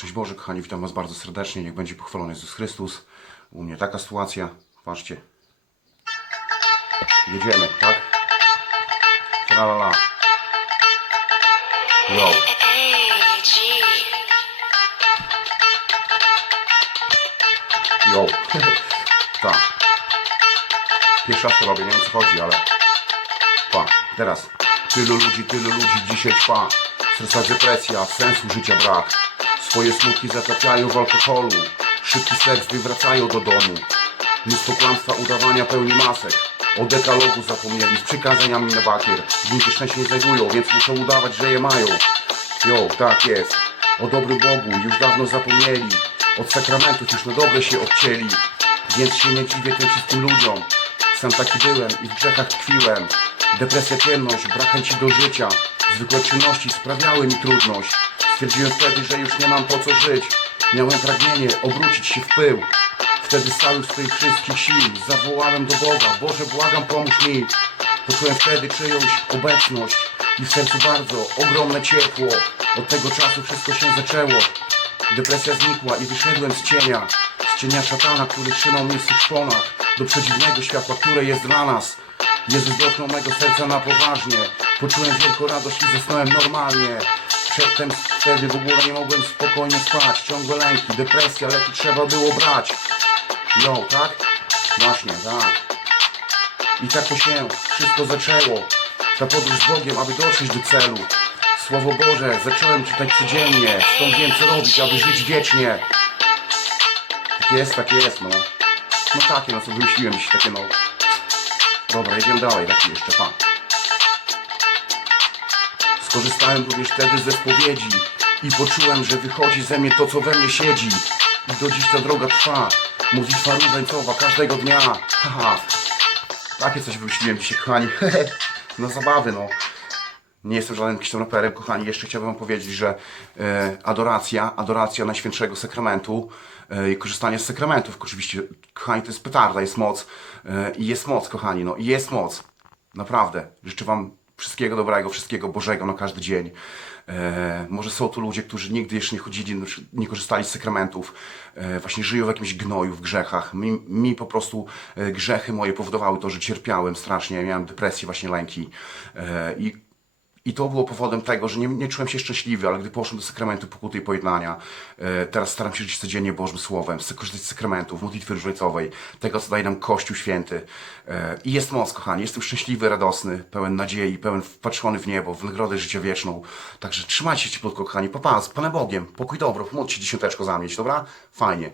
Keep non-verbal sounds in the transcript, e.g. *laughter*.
Szczęść Boże, kochani, witam Was bardzo serdecznie. Niech będzie pochwalony Jezus Chrystus. U mnie taka sytuacja. Patrzcie. Jedziemy, tak? La la la. Yo. Yo. *laughs* tak. Pierwszy raz to robię, nie wiem co chodzi, ale... Pa, teraz. Tylu ludzi, tylu ludzi dzisiaj trwa. Stresa, depresja, sensu życia brak. Swoje smutki zatapiają w alkoholu. Szybki seks wywracają do domu. Mnóstwo kłamstwa, udawania pełni masek. O dekalogu zapomnieli, z przykazaniami na bakier. Się szczęście znajdują, więc muszą udawać, że je mają. Jo, tak jest. O dobrym Bogu już dawno zapomnieli. Od sakramentów już na dobre się odcięli. Więc się nie dziwię tym wszystkim ludziom. Sam taki byłem i w grzechach tkwiłem. Depresja, ciemność, brak chęci do życia. Zwykłe czynności sprawiały mi trudność. Stwierdziłem wtedy, że już nie mam po co żyć. Miałem pragnienie obrócić się w pył. Wtedy z całych swoich wszystkich sił zawołałem do Boga. Boże, błagam, pomóż mi. Poczułem wtedy czyjąś obecność i w sercu bardzo ogromne ciepło. Od tego czasu wszystko się zaczęło. Depresja znikła i wyszedłem z cienia. Z cienia szatana, który trzymał mnie w swych szponach. Do przedziwnego światła, które jest dla nas. Jezus dotknął mego serca na poważnie. Poczułem wielką radość i zasnąłem normalnie. Przedtem wtedy w ogóle nie mogłem spokojnie spać. Ciągłe lęki, depresja, leki trzeba było brać. Jo, tak? Właśnie, tak. I tak to się wszystko zaczęło. Ta podróż z Bogiem, aby dotrzeć do celu. Słowo Boże zacząłem czytać codziennie. Stąd wiem co robić, aby żyć wiecznie. Tak jest, tak jest, no. No takie, no co wymyśliłem dzisiaj takie, no. Dobra, jedziemy dalej, taki jeszcze pan. Skorzystałem również wtedy ze spowiedzi i poczułem, że wychodzi ze mnie to, co we mnie siedzi. I do dziś ta droga trwa. Modlitwa różańcowa każdego dnia. Haha. Takie coś wymyśliłem dzisiaj, kochani. *laughs* no zabawy, no. Nie jestem żadnym jakimś kochani. Jeszcze chciałbym wam powiedzieć, że e, adoracja, adoracja Najświętszego Sakramentu e, i korzystanie z sakramentów, oczywiście, kochani, to jest petarda, jest moc e, i jest moc, kochani, no i jest moc. Naprawdę. Życzę wam wszystkiego dobrego, wszystkiego Bożego na każdy dzień. E, może są tu ludzie, którzy nigdy jeszcze nie chodzili, nie korzystali z sakramentów, e, właśnie żyją w jakimś gnoju, w grzechach. Mi, mi po prostu e, grzechy moje powodowały to, że cierpiałem strasznie, miałem depresję, właśnie lęki. E, I i to było powodem tego, że nie, nie czułem się szczęśliwy, ale gdy poszłem do sakramentu pokuty i pojednania, e, teraz staram się żyć codziennie Bożym Słowem, korzystać z sakramentów, modlitwy różańcowej, tego, co daje nam Kościół Święty. E, I jest moc, kochani, jestem szczęśliwy, radosny, pełen nadziei, pełen wpatrzony w niebo, w nagrodę życia wieczną. Także trzymajcie się cieplutko, kochani, papa, z Panem Bogiem, pokój dobro, pomódźcie dziesiąteczko za dobra? Fajnie.